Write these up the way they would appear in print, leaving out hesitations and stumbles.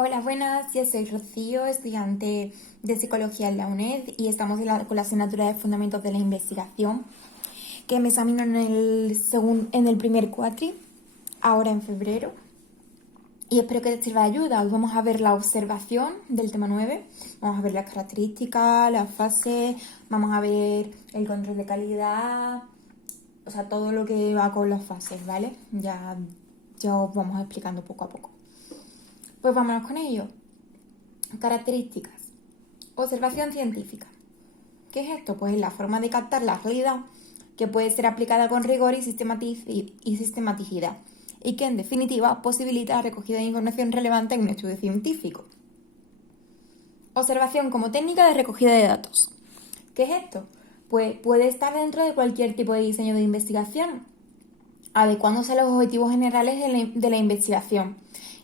Hola, buenas, yo soy Rocío, estudiante de Psicología en la UNED y estamos con la asignatura de Fundamentos de la Investigación, que me examino en el primer cuatri, ahora en febrero, y espero que te sirva de ayuda. Hoy vamos a ver la observación del tema 9, vamos a ver las características, las fases, vamos a ver el control de calidad, o sea, todo lo que va con las fases, ¿vale? Ya os vamos explicando poco a poco. Pues vámonos con ello. Características. Observación científica. ¿Qué es esto? Pues es la forma de captar la realidad que puede ser aplicada con rigor y sistematicidad y que en definitiva posibilita la recogida de información relevante en un estudio científico. Observación como técnica de recogida de datos. ¿Qué es esto? Pues puede estar dentro de cualquier tipo de diseño de investigación, adecuándose a los objetivos generales de la investigación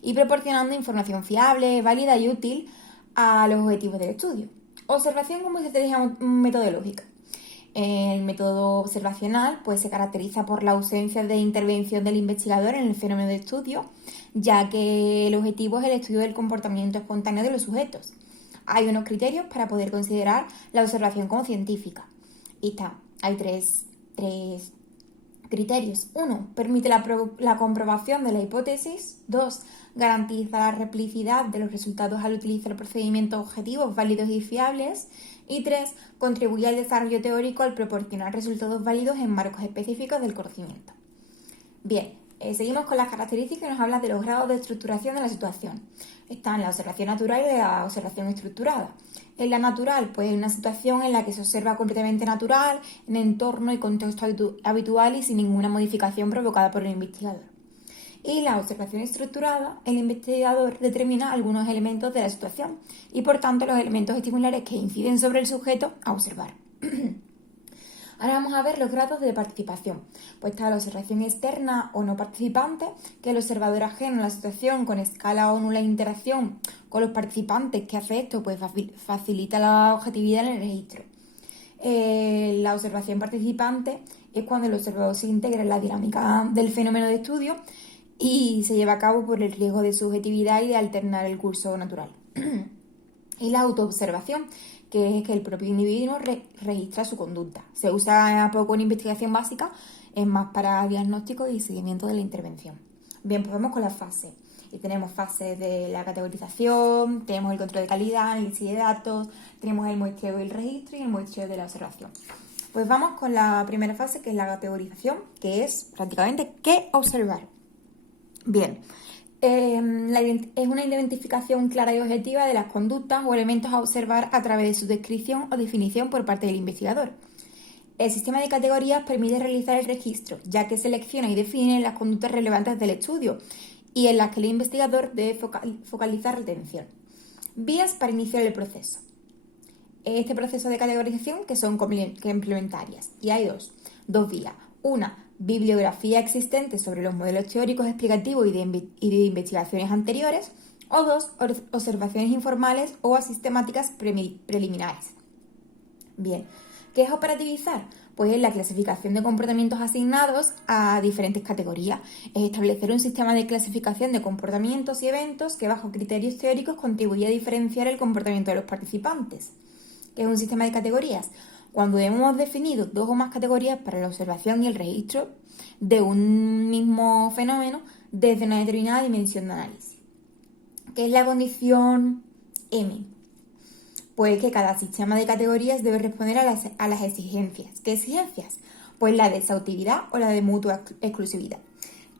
y proporcionando información fiable, válida y útil a los objetivos del estudio. Observación como estrategia metodológica. El método observacional pues, se caracteriza por la ausencia de intervención del investigador en el fenómeno de estudio, ya que el objetivo es el estudio del comportamiento espontáneo de los sujetos. Hay unos criterios para poder considerar la observación como científica. Hay tres criterios. 1. Permite la comprobación de la hipótesis. 2. Garantiza la replicidad de los resultados al utilizar procedimientos objetivos válidos y fiables. Y 3. Contribuye al desarrollo teórico al proporcionar resultados válidos en marcos específicos del conocimiento. Bien, seguimos con las características y nos habla de los grados de estructuración de la situación. Están la observación natural y la observación estructurada. En la natural, pues es una situación en la que se observa completamente natural, en entorno y contexto habitual y sin ninguna modificación provocada por el investigador. Y la observación estructurada, el investigador determina algunos elementos de la situación y por tanto los elementos estimulares que inciden sobre el sujeto a observar. Ahora vamos a ver los grados de participación. Pues está la observación externa o no participante, que el observador ajeno a la situación con escala o nula interacción con los participantes. ¿Qué hace esto? Pues facilita la objetividad en el registro. La observación participante es cuando el observador se integra en la dinámica del fenómeno de estudio y se lleva a cabo por el riesgo de subjetividad y de alternar el curso natural. Y la autoobservación, que es que el propio individuo registra su conducta. Se usa poco en investigación básica, es más para diagnóstico y seguimiento de la intervención. Bien, pues vamos con las fases. Y tenemos fases de la categorización, tenemos el control de calidad, análisis de datos, tenemos el muestreo y el registro y el muestreo de la observación. Pues vamos con la primera fase, que es la categorización, que es prácticamente qué observar. Bien, es una identificación clara y objetiva de las conductas o elementos a observar a través de su descripción o definición por parte del investigador. El sistema de categorías permite realizar el registro, ya que selecciona y define las conductas relevantes del estudio y en las que el investigador debe focalizar la atención. Vías para iniciar el proceso. Este proceso de categorización que son complementarias y hay dos vías. Una, bibliografía existente sobre los modelos teóricos explicativos y de investigaciones anteriores, o 2, observaciones informales o sistemáticas preliminares. Bien, ¿qué es operativizar? Pues es la clasificación de comportamientos asignados a diferentes categorías. Es establecer un sistema de clasificación de comportamientos y eventos que bajo criterios teóricos contribuye a diferenciar el comportamiento de los participantes. ¿Qué es un sistema de categorías? Cuando hemos definido 2 o más categorías para la observación y el registro de un mismo fenómeno desde una determinada dimensión de análisis. ¿Qué es la condición M? Pues que cada sistema de categorías debe responder a las exigencias. ¿Qué exigencias? Pues la de exhaustividad o la de mutua exclusividad.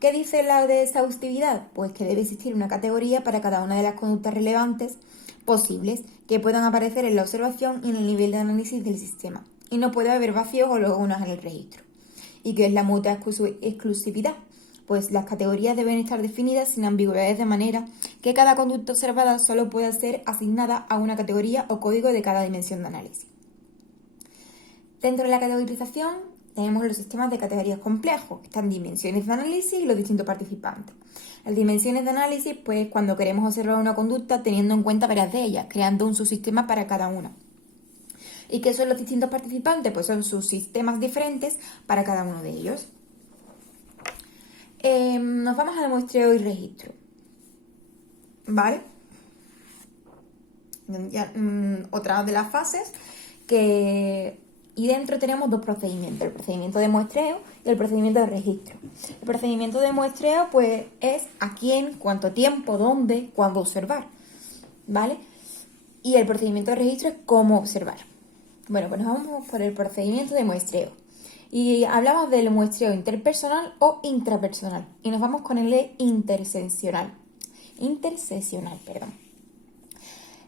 ¿Qué dice la de exhaustividad? Pues que debe existir una categoría para cada una de las conductas relevantes posibles que puedan aparecer en la observación y en el nivel de análisis del sistema. Y no puede haber vacíos o lagunas en el registro. ¿Y qué es la mutua exclusividad? Pues las categorías deben estar definidas sin ambigüedades de manera que cada conducta observada solo pueda ser asignada a una categoría o código de cada dimensión de análisis. Dentro de la categorización tenemos los sistemas de categorías complejos, que están dimensiones de análisis y los distintos participantes. Las dimensiones de análisis, pues cuando queremos observar una conducta teniendo en cuenta varias de ellas, creando un subsistema para cada una. ¿Y qué son los distintos participantes? Pues son subsistemas diferentes para cada uno de ellos. Nos vamos al muestreo y registro. ¿Vale? Otra de las fases y dentro tenemos dos procedimientos, el procedimiento de muestreo y el procedimiento de registro. El procedimiento de muestreo pues es a quién, cuánto tiempo, dónde, cuándo observar, ¿vale? Y el procedimiento de registro es cómo observar. Bueno, pues nos vamos por el procedimiento de muestreo. Y hablamos del muestreo interpersonal o intrapersonal. Y nos vamos con el de interseccional.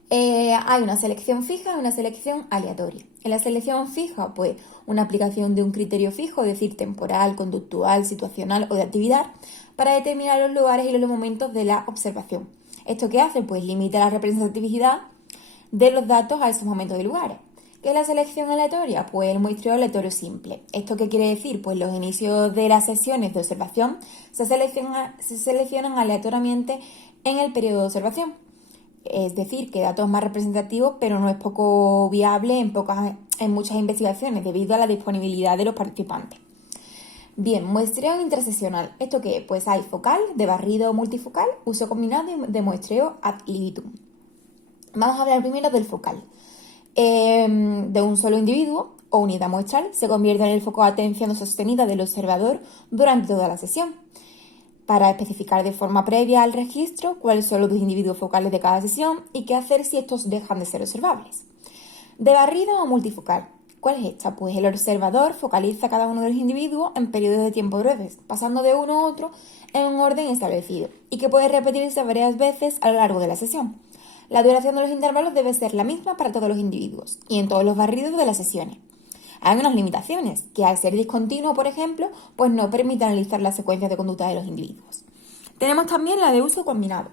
Hay una selección fija y una selección aleatoria. En la selección fija, pues, una aplicación de un criterio fijo, es decir, temporal, conductual, situacional o de actividad, para determinar los lugares y los momentos de la observación. ¿Esto qué hace? Pues limita la representatividad de los datos a esos momentos y lugares. ¿Qué es la selección aleatoria? Pues el muestreo aleatorio simple. ¿Esto qué quiere decir? Pues los inicios de las sesiones de observación se seleccionan aleatoriamente en el periodo de observación. Es decir, que datos más representativos, pero no es poco viable en muchas investigaciones debido a la disponibilidad de los participantes. Bien, muestreo interseccional. ¿Esto qué? Pues hay focal, de barrido multifocal, uso combinado de muestreo ad libitum. Vamos a hablar primero del focal. De un solo individuo o unidad muestral se convierte en el foco de atención sostenida del observador durante toda la sesión, para especificar de forma previa al registro cuáles son los individuos focales de cada sesión y qué hacer si estos dejan de ser observables. De barrido a multifocal. ¿Cuál es esta? Pues el observador focaliza cada uno de los individuos en periodos de tiempo breves, pasando de uno a otro en un orden establecido y que puede repetirse varias veces a lo largo de la sesión. La duración de los intervalos debe ser la misma para todos los individuos y en todos los barridos de las sesiones. Hay unas limitaciones, que al ser discontinuo, por ejemplo, pues no permite analizar las secuencias de conducta de los individuos. Tenemos también la de uso combinado,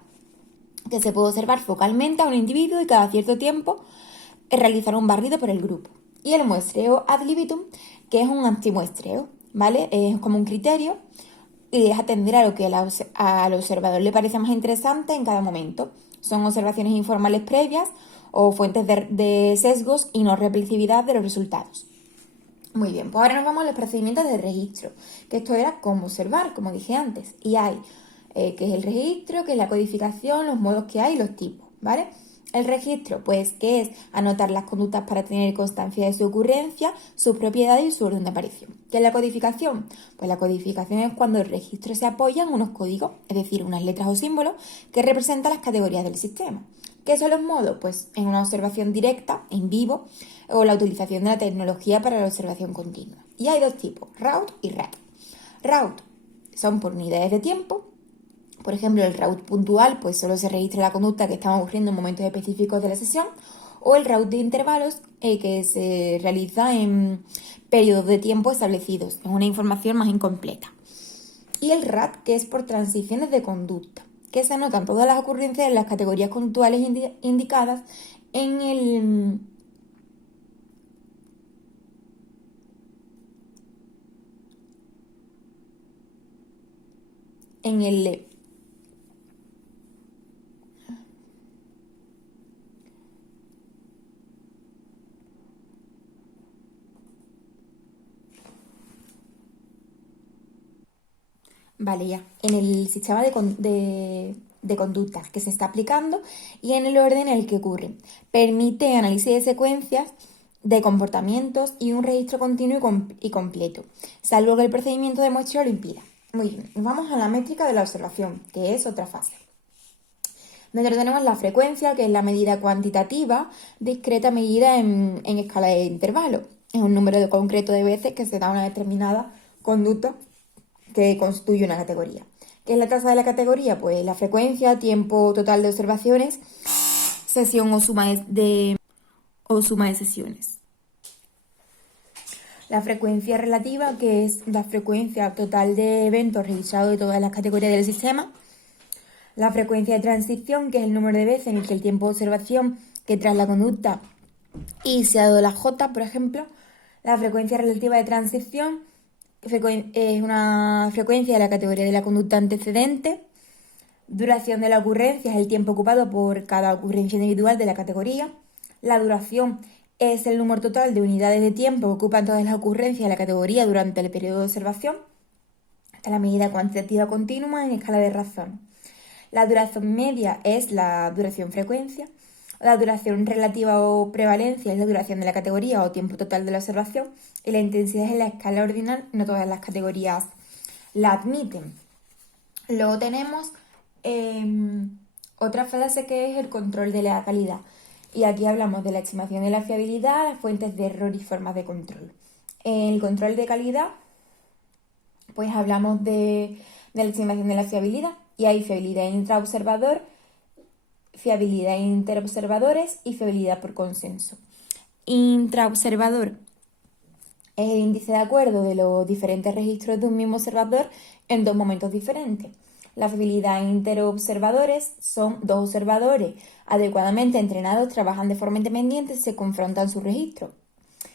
que se puede observar focalmente a un individuo y cada cierto tiempo realizar un barrido por el grupo. Y el muestreo ad libitum, que es un antimuestreo, ¿vale? Es como un criterio y es atender a lo que al observador le parece más interesante en cada momento. Son observaciones informales previas o fuentes de sesgos y no reproducibilidad de los resultados. Muy bien, pues ahora nos vamos a los procedimientos de registro, que esto era cómo observar, como dije antes. Y hay, que es el registro, que es la codificación, los modos que hay y los tipos, ¿vale? El registro, pues, que es anotar las conductas para tener constancia de su ocurrencia, sus propiedades y su orden de aparición. ¿Qué es la codificación? Pues la codificación es cuando el registro se apoya en unos códigos, es decir, unas letras o símbolos que representan las categorías del sistema. ¿Qué son los modos? Pues en una observación directa, en vivo, o la utilización de la tecnología para la observación continua. Y hay dos tipos, RAUT y RAT. RAUT son por unidades de tiempo. Por ejemplo, el RAUT puntual, pues solo se registra la conducta que está ocurriendo en momentos específicos de la sesión, o el RAUT de intervalos, que se realiza en periodos de tiempo establecidos. Es una información más incompleta. Y el RAT, que es por transiciones de conducta, que se anotan todas las ocurrencias en las categorías conductuales indicadas en el Vale, ya. En el sistema de conductas que se está aplicando y en el orden en el que ocurren. Permite análisis de secuencias de comportamientos y un registro continuo y completo, salvo que el procedimiento de muestreo lo impida. Muy bien, vamos a la métrica de la observación, que es otra fase. Dentro tenemos la frecuencia, que es la medida cuantitativa, discreta medida en escala de intervalo. Es un número concreto de veces que se da una determinada conducta que constituye una categoría. ¿Qué es la tasa de la categoría? Pues la frecuencia, tiempo total de observaciones, sesión o suma de sesiones. La frecuencia relativa, que es la frecuencia total de eventos registrados de todas las categorías del sistema. La frecuencia de transición, que es el número de veces en el que el tiempo de observación que tras la conducta y se ha dado la J, por ejemplo. La frecuencia relativa de transición es una frecuencia de la categoría de la conducta antecedente. Duración de la ocurrencia es el tiempo ocupado por cada ocurrencia individual de la categoría. La duración es el número total de unidades de tiempo que ocupan todas las ocurrencias de la categoría durante el periodo de observación. Esta es la medida cuantitativa continua en escala de razón. La duración media es la duración frecuencia. La duración relativa o prevalencia es la duración de la categoría o tiempo total de la observación. Y la intensidad es la escala ordinal, no todas las categorías la admiten. Luego tenemos otra fase que es el control de la calidad. Y aquí hablamos de la estimación de la fiabilidad, las fuentes de error y formas de control. En el control de calidad, pues hablamos de la estimación de la fiabilidad. Y hay fiabilidad intraobservador, fiabilidad interobservadores y fiabilidad por consenso. Intraobservador es el índice de acuerdo de los diferentes registros de un mismo observador en dos momentos diferentes. La fiabilidad interobservadores son dos observadores adecuadamente entrenados, trabajan de forma independiente y se confrontan sus registros.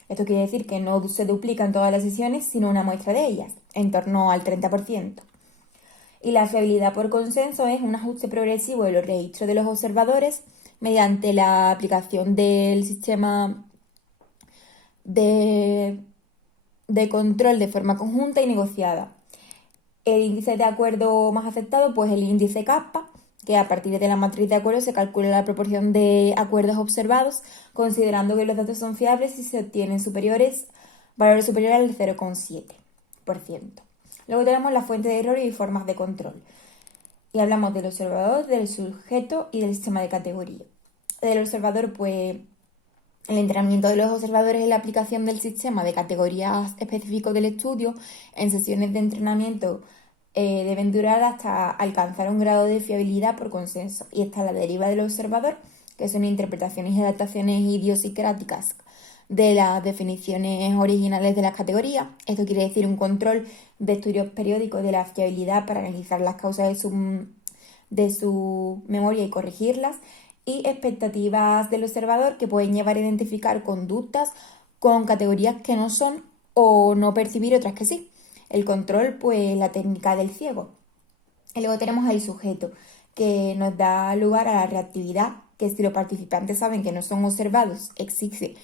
Esto quiere decir que no se duplican todas las sesiones, sino una muestra de ellas, en torno al 30%. Y la fiabilidad por consenso es un ajuste progresivo de los registros de los observadores mediante la aplicación del sistema de control de forma conjunta y negociada. El índice de acuerdo más aceptado, pues el índice kappa, que a partir de la matriz de acuerdo se calcula la proporción de acuerdos observados, considerando que los datos son fiables si se obtienen valores superiores al 0,7%. Luego tenemos la fuente de error y formas de control. Y hablamos del observador, del sujeto y del sistema de categoría. Del observador, pues el entrenamiento de los observadores es la aplicación del sistema de categorías específicos del estudio. En sesiones de entrenamiento deben durar hasta alcanzar un grado de fiabilidad por consenso. Y está la deriva del observador, que son interpretaciones y adaptaciones idiosincráticas de las definiciones originales de las categorías. Esto quiere decir un control de estudios periódicos de la fiabilidad para analizar las causas de su memoria y corregirlas. Y expectativas del observador que pueden llevar a identificar conductas con categorías que no son o no percibir otras que sí. El control, pues la técnica del ciego. Y luego tenemos el sujeto, que nos da lugar a la reactividad, que si los participantes saben que no son observados, existe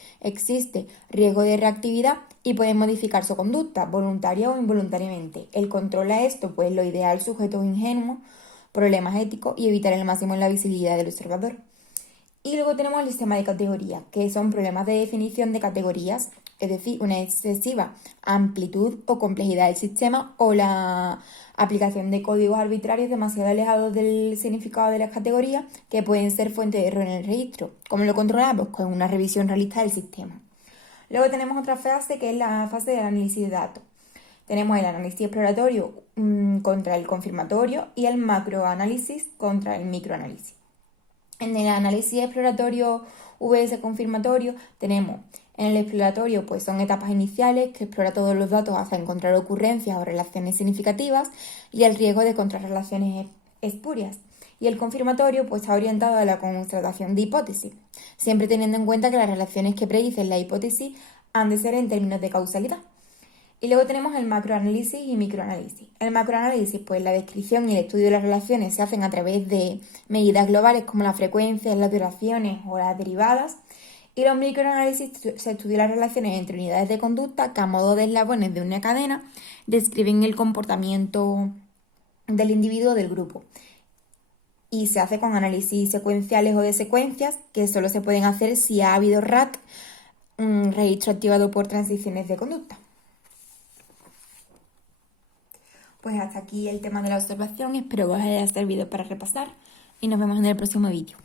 riesgo de reactividad y pueden modificar su conducta, voluntaria o involuntariamente. El control a esto, pues lo ideal, sujetos ingenuos, problemas éticos y evitar el máximo la visibilidad del observador. Y luego tenemos el sistema de categorías, que son problemas de definición de categorías, es decir, una excesiva amplitud o complejidad del sistema o la aplicación de códigos arbitrarios demasiado alejados del significado de las categorías que pueden ser fuente de error en el registro. ¿Cómo lo controlamos? Con una revisión realista del sistema. Luego tenemos otra fase que es la fase del análisis de datos. Tenemos el análisis exploratorio contra el confirmatorio y el macroanálisis contra el microanálisis. En el análisis exploratorio vs confirmatorio tenemos en el exploratorio pues son etapas iniciales que explora todos los datos hasta encontrar ocurrencias o relaciones significativas y el riesgo de encontrar relaciones espurias. Y el confirmatorio pues está orientado a la constatación de hipótesis, siempre teniendo en cuenta que las relaciones que predicen la hipótesis han de ser en términos de causalidad. Y luego tenemos el macroanálisis y microanálisis. El macroanálisis, pues la descripción y el estudio de las relaciones se hacen a través de medidas globales como la frecuencia, las duraciones o las derivadas. Y los microanálisis se estudian las relaciones entre unidades de conducta que a modo de eslabones de una cadena describen el comportamiento del individuo o del grupo. Y se hace con análisis secuenciales o de secuencias que solo se pueden hacer si ha habido RAT, un registro activado por transiciones de conducta. Pues hasta aquí el tema de la observación, espero que os haya servido para repasar y nos vemos en el próximo vídeo.